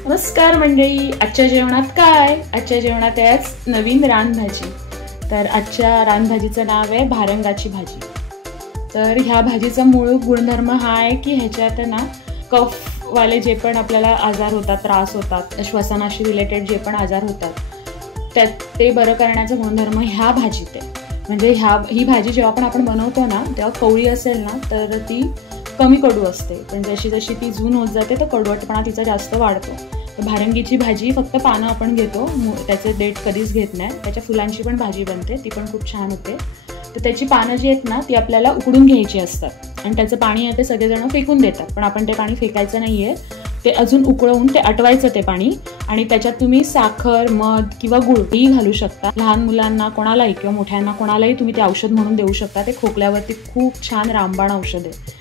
नमस्कार मंडळी, आजच्या जेवणात काय? आजच्या जेवणात आहे आज नवीन रानभाजी। तर आजच्या रानभाजीचं नाव आहे भारंगाची भाजी। तर ह्या भाजीचा मूळ गुणधर्म हा आहे की ह्याच्यात ना कफ वाले जे पण आपल्याला आजार होतात, त्रास होतात, श्वसनाशी रिलेटेड जे पण आजार होतात ते बरं करण्याचा गुणधर्म ह्या भाजीत आहे। म्हणजे ही भाजी जेव्हा पण आपण बनवतो ना तेव्हा कवळी असेल ना तर ती कमी कडू असते, पण जशी जशी ती जून होत जाते तर कडवटपणा तिचा जास्त वाढतो। तर भारंगीची भाजी फक्त पानं आपण घेतो, त्याचे देठ कधीच घेत नाही। त्याच्या फुलांची पण भाजी बनते, ती पण खूप छान होते। तर त्याची पानं जी आहेत ना ती आपल्याला उकडून घ्यायची असतात आणि त्याचं पाणी आहे ते सगळेजण फेकून देतात, पण आपण ते पाणी फेकायचं नाही आहे, ते अजून उकळवून ते आटवायचं ते पाणी, आणि त्याच्यात तुम्ही साखर, मध किंवा गुळही घालू शकता। लहान मुलांना कोणालाही किंवा मोठ्यांना कोणालाही तुम्ही ते औषध म्हणून देऊ शकता। ते खोकल्यावरती खूप छान रामबाण औषध आहे।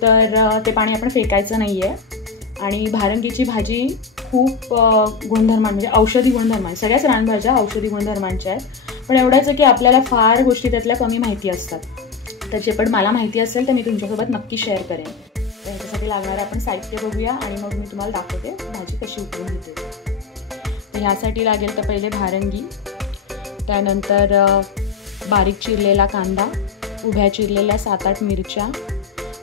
तर ते पाणी आपण फेकायचं नाही आहे। आणि भारंगीची भाजी खूप गुणधर्म म्हणजे औषधी गुणधर्म आहे। सगळ्याच रानभाज्या औषधी गुणधर्मांच्या आहेत, पण एवढंच की आपल्याला फार गोष्टी त्यातल्या कमी माहिती असतात। तर जे पण मला माहिती असेल तर मी तुमच्यासोबत नक्की शेअर करेन। तर ह्याच्यासाठी लागणारं आपण साहित्य बघूया आणि मग मी तुम्हाला दाखवते भाजी कशी उकळून घेते। तर ह्यासाठी लागेल तर पहिले भारंगी, त्यानंतर बारीक चिरलेला कांदा, उभ्या चिरलेल्या 7-8 मिरच्या,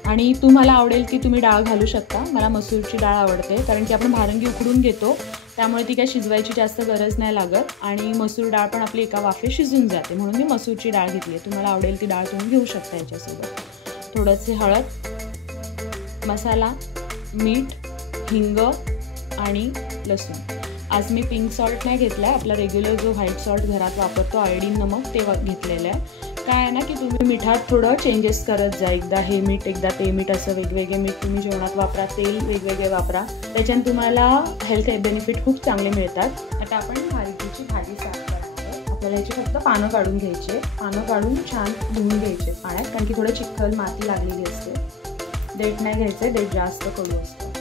आणि तुम्हाला आवडेल की तुम्ही डाळ घालू शकता। मला मसूरची डाळ आवडते, कारण की आपण भारंगी उकडून घेतो त्यामुळे ती काय शिजवायची जास्त गरज नाही लागत, आणि मसूर डाळ पण आपली एका वाफेत शिजून जाते, म्हणून मी मसूरची डाळ घेतली आहे। तुम्हाला आवडेल ती डाळ तुम्ही घेऊ शकता। याच्यासोबत थोडंसे हळद, मसाला, मीठ, हिंग आणि लसूण। आज मी पिंक सॉल्ट नाही घेतला आहे, आपला रेग्युलर जो व्हाईट सॉल्ट घरात वापरतो, आयोडीन नमक, ते घेतलेलं आहे। काय आहे ना की तुम्ही मिठात थोडं चेंजेस करत जा, एकदा हे मीठ एकदा ते मीठ, असं वेगवेगळे मीठ तुम्ही जेवणात वापरा, तेल वेगवेगळे वापरा, त्याच्याने तुम्हाला हेल्थ बेनिफिट खूप चांगले मिळतात। आता आपण भारंगीची भाजी साफ करतो। आपल्याला याची फक्त पानं काढून घ्यायचे, पानं काढून छान धुवून घ्यायचे पाण्यात, कारण की थोडं चिखल माती लागलेली असते। देठ नाही घ्यायचे, देठ जास्त कडू असतं।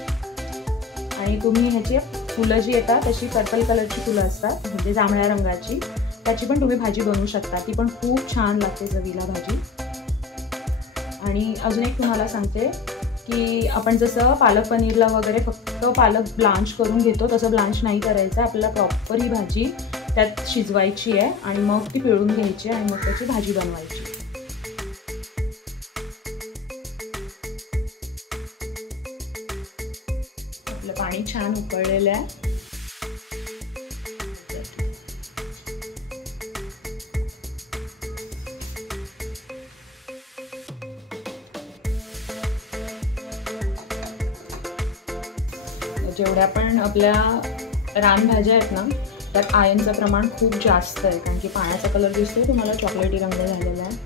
आणि तुम्ही ह्याची फुलं जी येतात तशी पर्पल कलरची फुलं असतात, म्हणजे जांभळ्या रंगाची, त्याची पण तुम्ही भाजी बनवू शकता, ती पण खूप छान लागते चवीला भाजी। आणि अजून एक तुम्हाला सांगते की आपण जसं पालक पनीरला वगैरे फक्त पालक ब्लांच करून घेतो तसं ब्लांच नाही करायचं, आपल्याला प्रॉपर ही भाजी त्यात शिजवायची आहे आणि मग ती पिळून घ्यायची आणि मग त्याची भाजी बनवायची। आपलं पाणी छान उकळलेलं आहे। जेवढ्या पण आपल्या रानभाज्या आहेत ना त्यात आयर्नचं प्रमाण खूप जास्त आहे, कारण की पाण्याचा कलर दिसतोय तुम्हाला चॉकलेटी रंग झालेला आहे।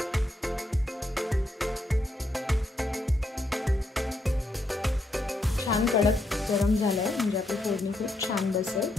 छान कडक गरम झालाय, म्हणजे आपली फोडणी खूप छान बसेल।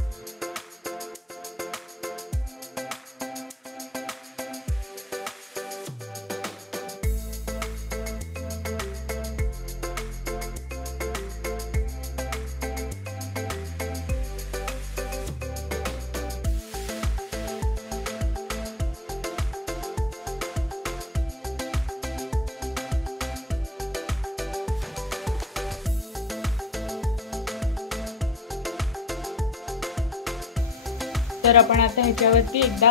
तर आपण आता ह्याच्यावरती एकदा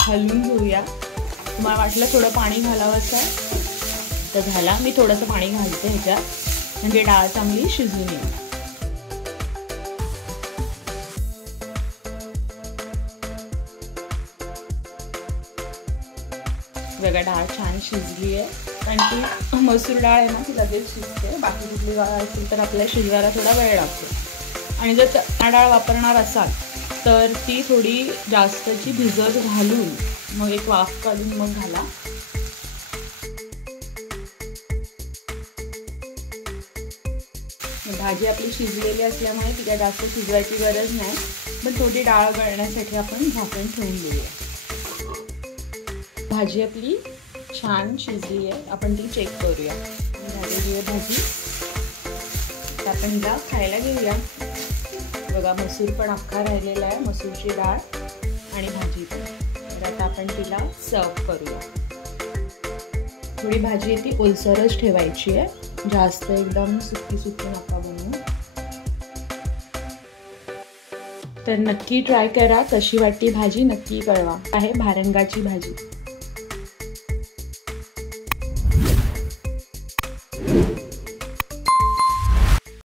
हलवून घेऊया। तुम्हाला वाटलं थोडं पाणी घालावं असं तर घाला, मी थोडंसं पाणी घालते ह्याच्यात, म्हणजे डाळ चांगली शिजून येईल। बघा डाळ छान शिजली आहे, कारण की मसूर डाळ आहे ना ती लगेच शिजते, बाकी कुठली डाळ असेल तर आपल्याला शिजवायला थोडा वेळ लागतो। आणि जर चणा डाळ वापरणार असाल तर ती थोडी जास्तची भिजत घालून मग एक वाफ काढून मग घाला। भाजी आपली शिजलेली असल्यामुळे ती काय जास्त शिजवायची गरज नाही, पण थोडी डाळ गळण्यासाठी आपण झाकण ठेवून देऊया। भाजी आपली छान शिजली आहे, आपण ती चेक करूया। झालेली आहे भाजी, तर आपण हिला खायला घेऊया। बघा मसूर पण अख्खा राहिलेला आहे, मसूरची डाळ आणि भाजी पण। तर आता आपण तिला सर्व करूया। थोडी भाजी ती ओलसरच ठेवायची आहे, जास्त एकदम सुकी सुकी नका बनवू। तर नक्की ट्राय करा, कशी वाटली भाजी नक्की कळवा. आहे भारंगाची भाजी.